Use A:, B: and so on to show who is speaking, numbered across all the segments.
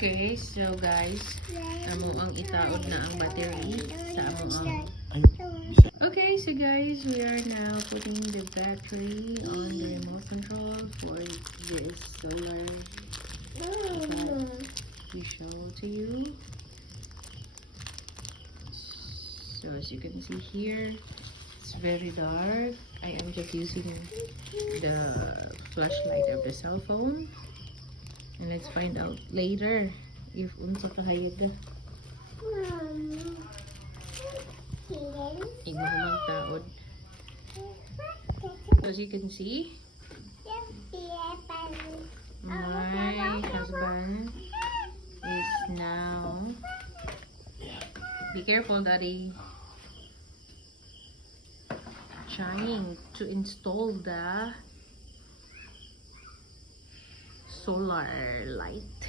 A: Okay, so guys, amo ang itaod na ang battery sa amo ang Okay, so guys, we are now putting the battery on the remote control for this solar we show to you. So as you can see here, it's very dark. I am just using the flashlight of the cell phone. And let's find out later if unsa kahayag ka. Igmahumang taod. As you can see, my husband is now be careful daddy trying to install the solar light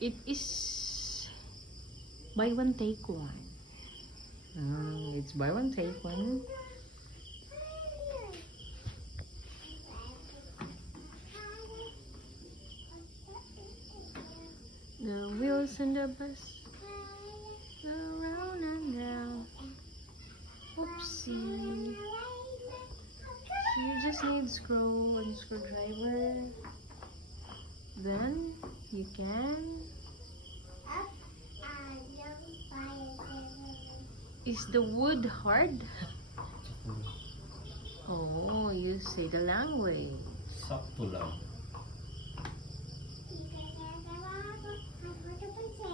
A: it is buy one take one Mm, it's buy one take one The wheels in the bus go round and round. Oopsie. You just need screw and screwdriver. Then you can. Is the wood hard? Oh, you say the language.
B: sakto lang.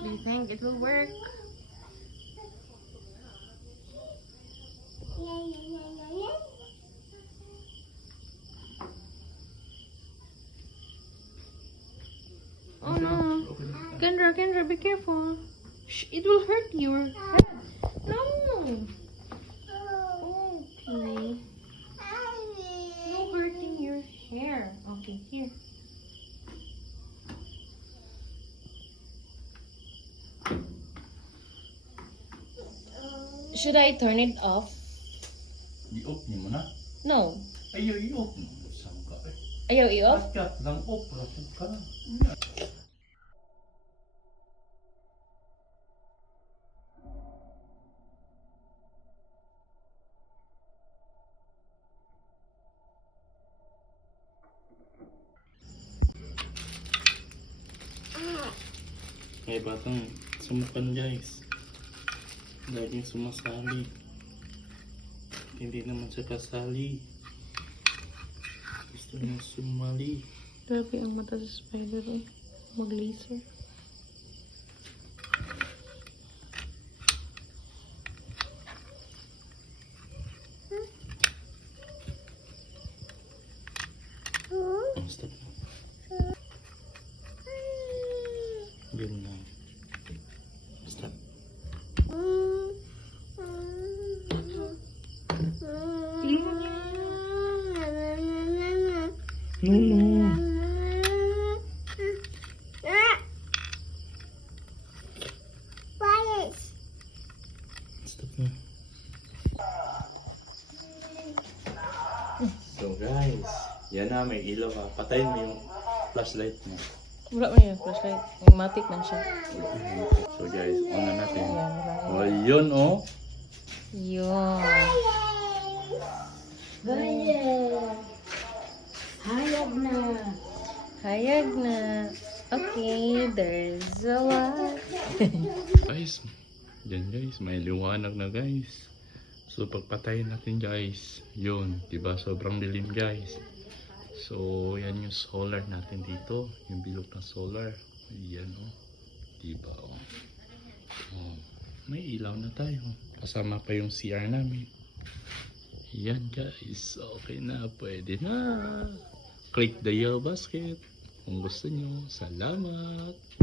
A: Do you think it will work? Oh no. Kendra, Kendra, be careful. Shh, it will hurt your head. No. Okay. No hurting your hair. Okay, here. Should I turn it off?
B: I-off niyo mo na.
A: No.
B: Ayaw, i-off mo. Saan ka eh?
A: Ayaw i-off?
B: Kat lang off. Rapod ka. May batang sumukan guys. Laging sumasali. Hindi naman siya kasali. Niya sumali.
A: Grabe ang mata sa spider eh. Mag-laser.
B: Na. Yun na. Stop.
A: Ilungan niya.
B: No. Stop na. So guys, yan na may ilaw ha. Patayin mo yung flashlight mo.
A: Wala man yung flashlight. Yung matic man siya.
B: So guys, on na natin.
A: Ayan, wala.
B: Oh, yun oh.
A: Yun.
C: Hayag na.
A: Hayag na. Okay, there's a lot.
B: Guys, yan guys, may liwanag na guys. So pagpatayin natin guys, yun, 'di ba? Sobrang dilim guys. So yan yung solar natin dito, yung bilog na solar. Yan oh. 'Di ba oh. oh. May ilaw na tayo. Kasama pa yung CR namin. Yan guys, okay na, pwede na. Click the yellow basket kung gusto nyo. Salamat!